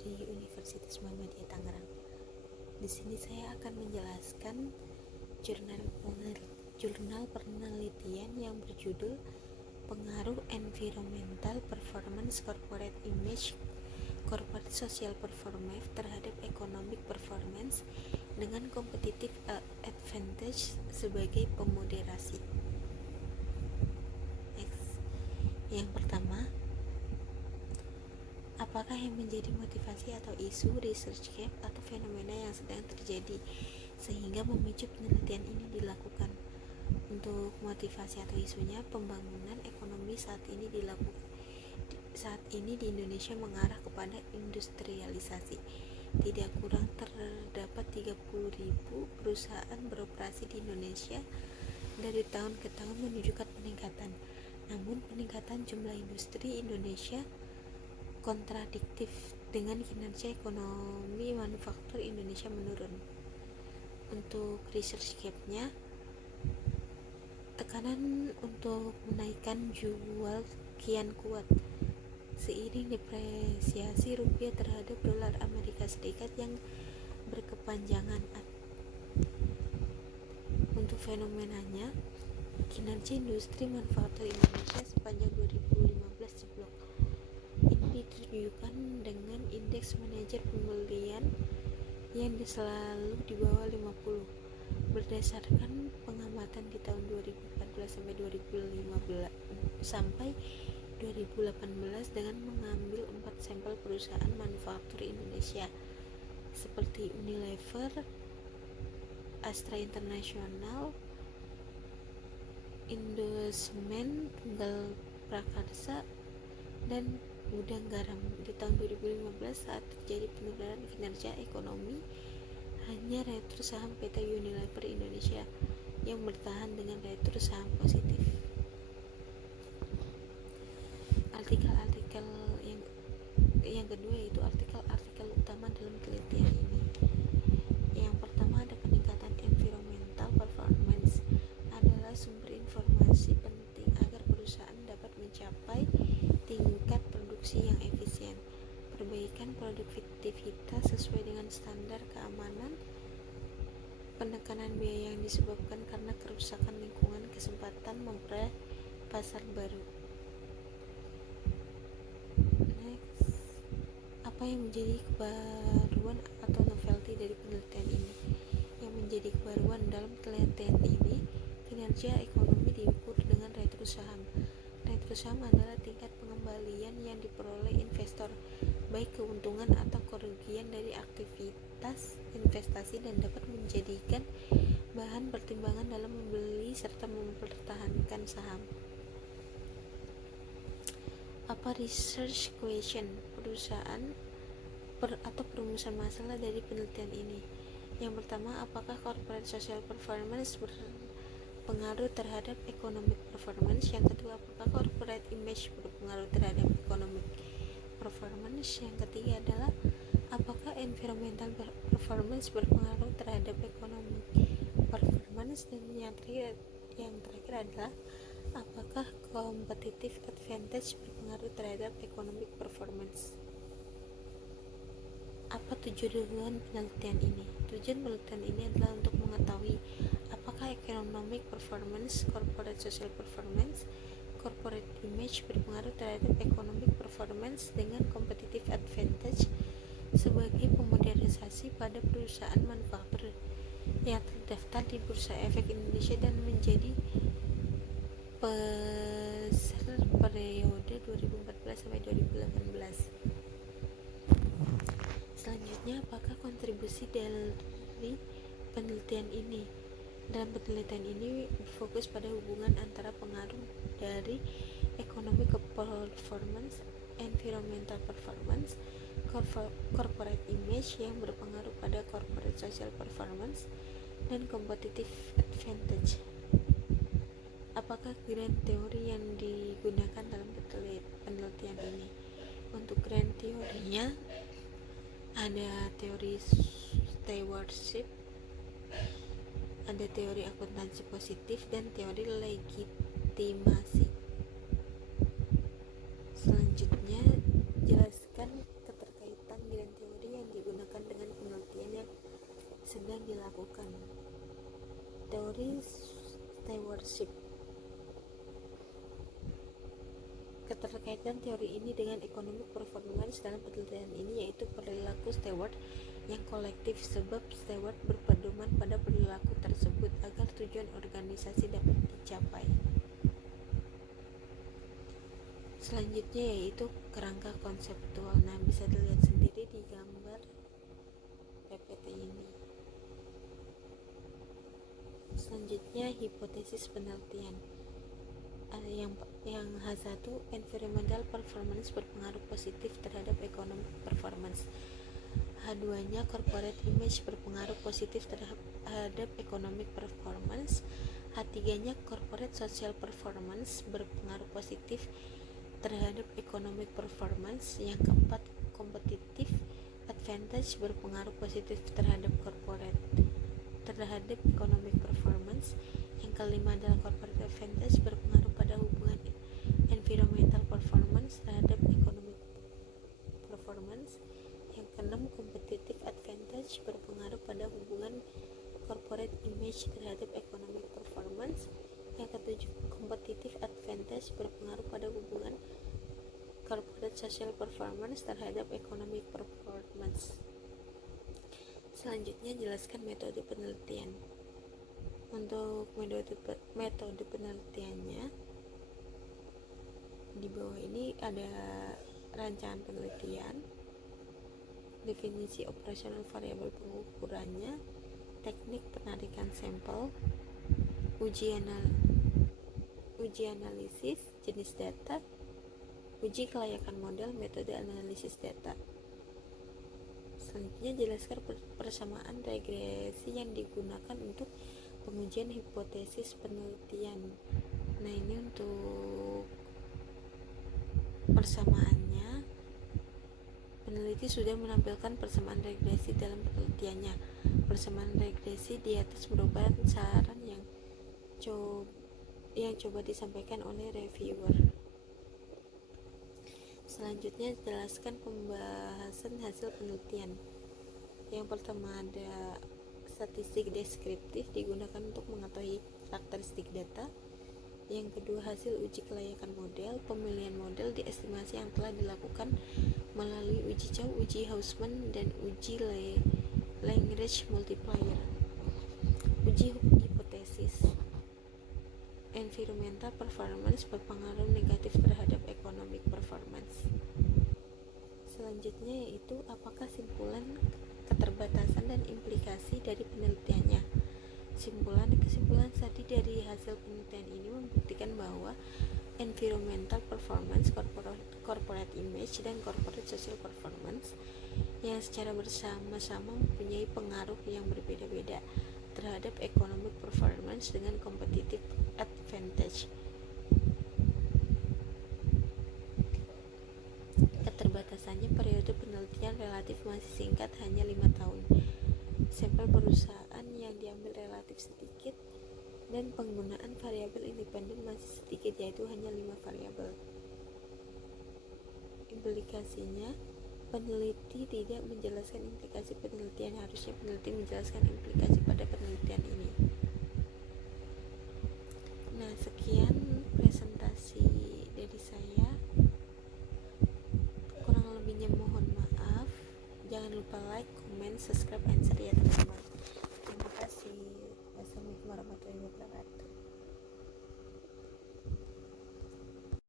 dari Universitas Muhammadiyah Tangerang. Di sini saya akan menjelaskan jurnal penelitian yang berjudul Pengaruh Environmental Performance Corporate Image Corporate Social Performance terhadap Economic Performance dengan Competitive Advantage sebagai pemoderasi. Yang pertama, apakah yang menjadi motivasi atau isu research gap atau fenomena yang sedang terjadi sehingga memicu penelitian ini dilakukan? Untuk motivasi atau isunya, pembangunan ekonomi saat ini di Indonesia mengarah kepada industrialisasi. Tidak kurang terdapat 30.000 perusahaan beroperasi di Indonesia. Dari tahun ke tahun menunjukkan peningkatan. Namun peningkatan jumlah industri Indonesia kontradiktif dengan kinerja ekonomi manufaktur Indonesia menurun. Untuk research gap-nya, tekanan untuk menaikkan jual kian kuat seiring depresiasi rupiah terhadap dolar Amerika Serikat yang berkepanjangan. Untuk fenomenanya, kinerja industri manufaktur Indonesia sepanjang 2015 jeblok. Ini ditunjukkan dengan indeks manajer pembelian yang selalu di bawah 50. Berdasarkan pengamatan di tahun 2014 sampai 2018 dengan mengambil 4 sampel perusahaan manufaktur Indonesia seperti Unilever, Astra International, Indosemen, Tunggal Prakarsa, dan Gudang Garam. Di tahun 2015 saat terjadi penurunan kinerja ekonomi, hanya retur saham PT Unilever Indonesia yang bertahan dengan retur saham positif. Artikel-artikel yang kedua yaitu artikel utama dalam penelitian ini. Yang pertama, ada peningkatan environmental performance adalah sumber informasi penting agar perusahaan dapat mencapai tingkat produksi yang efisien, perbaikan produktivitas sesuai dengan standar keamanan, penekanan biaya yang disebabkan karena kerusakan lingkungan, kesempatan memperoleh pasar baru. Apa yang menjadi kebaruan atau novelty dari penelitian ini? Yang menjadi kebaruan dalam penelitian ini, kinerja ekonomi diukur dengan retur saham. Retur saham adalah tingkat pengembalian yang diperoleh investor, baik keuntungan atau kerugian dari aktivitas investasi, dan dapat menjadikan bahan pertimbangan dalam membeli serta mempertahankan saham. Apa research question atau perumusan masalah dari penelitian ini? Yang pertama, apakah corporate social performance berpengaruh terhadap economic performance? Yang kedua, apakah corporate image berpengaruh terhadap economic performance? Yang ketiga adalah apakah environmental performance berpengaruh terhadap economic performance? Dan yang terakhir adalah apakah competitive advantage berpengaruh terhadap economic performance? Apa tujuan penelitian ini? Tujuan penelitian ini adalah untuk mengetahui apakah economic performance, corporate social performance, corporate image berpengaruh terhadap economic performance dengan competitive advantage sebagai pemodernisasi pada perusahaan manufaktur yang terdaftar di Bursa Efek Indonesia dan menjadi peser periode 2014 sampai 2018. Selanjutnya, apakah kontribusi dari penelitian ini? Dalam penelitian ini berfokus pada hubungan antara pengaruh dari economic performance, environmental performance, corporate image yang berpengaruh pada corporate social performance, dan competitive advantage. Apakah grand teori yang digunakan dalam penelitian ini? Untuk grand teorinya, ada teori stewardship, ada teori akuntansi positif, dan teori legitimasi. Selanjutnya, jelaskan keterkaitan tentang grand teori yang digunakan dengan penelitian yang sedang dilakukan. Teori stewardship. Keterkaitan teori ini dengan economic performance dalam penelitian ini yaitu perilaku steward yang kolektif, sebab steward berpedoman pada perilaku tersebut agar tujuan organisasi dapat dicapai. Selanjutnya yaitu kerangka konseptual. Nah, bisa dilihat sendiri di gambar PPT ini. Selanjutnya hipotesis penelitian. Yang H1, environmental performance berpengaruh positif terhadap economic performance. H2-nya corporate image berpengaruh positif terhadap economic performance. H3-nya corporate social performance berpengaruh positif terhadap economic performance. Yang keempat, competitive advantage berpengaruh positif terhadap economic performance. Yang kelima adalah corporate advantage berpengaruh pada hubungan environmental performance terhadap economic performance. Yang keenam, competitive advantage berpengaruh pada hubungan corporate image terhadap economic performance. Yang ketujuh, competitive advantage berpengaruh pada hubungan corporate social performance terhadap economic performance. Selanjutnya, jelaskan metode penelitian. Untuk metode penelitiannya, di bawah ini ada rancangan penelitian, definisi operasional variabel pengukurannya, teknik penarikan sampel, uji analisis, jenis data, uji kelayakan model, metode analisis data. Selanjutnya, jelaskan persamaan regresi yang digunakan untuk pengujian hipotesis penelitian. Nah, ini untuk persamaannya, peneliti sudah menampilkan persamaan regresi dalam penelitiannya. Persamaan regresi di atas merupakan saran yang coba disampaikan oleh reviewer. Selanjutnya, jelaskan pembahasan hasil penelitian. Yang pertama ada statistik deskriptif, digunakan untuk mengetahui karakteristik data. Yang kedua, hasil uji kelayakan model, pemilihan model diestimasi yang telah dilakukan melalui uji Chow, uji Hausman, dan uji Lagrange multiplier. Uji hipotesis. Environmental performance berpengaruh negatif terhadap economic performance. Selanjutnya yaitu apakah simpulan, keterbatasan, dan implikasi dari penelitiannya. Kesimpulan tadi dari hasil penelitian ini membuktikan bahwa environmental performance, corporate image, dan corporate social performance yang secara bersama-sama mempunyai pengaruh yang berbeda-beda terhadap economic performance dengan competitive advantage. Keterbatasannya, periode penelitian relatif masih singkat, hanya 5 tahun. Sampel perusahaan yang diambil relatif sedikit dan penggunaan variabel independen masih sedikit, yaitu hanya 5 variabel. Implikasinya, peneliti tidak menjelaskan implikasi penelitian. Harusnya peneliti menjelaskan implikasi pada penelitian ini. Nah, sekian presentasi dari saya. Kurang lebihnya mohon maaf. Jangan lupa like, comment, subscribe, and share ya teman-teman.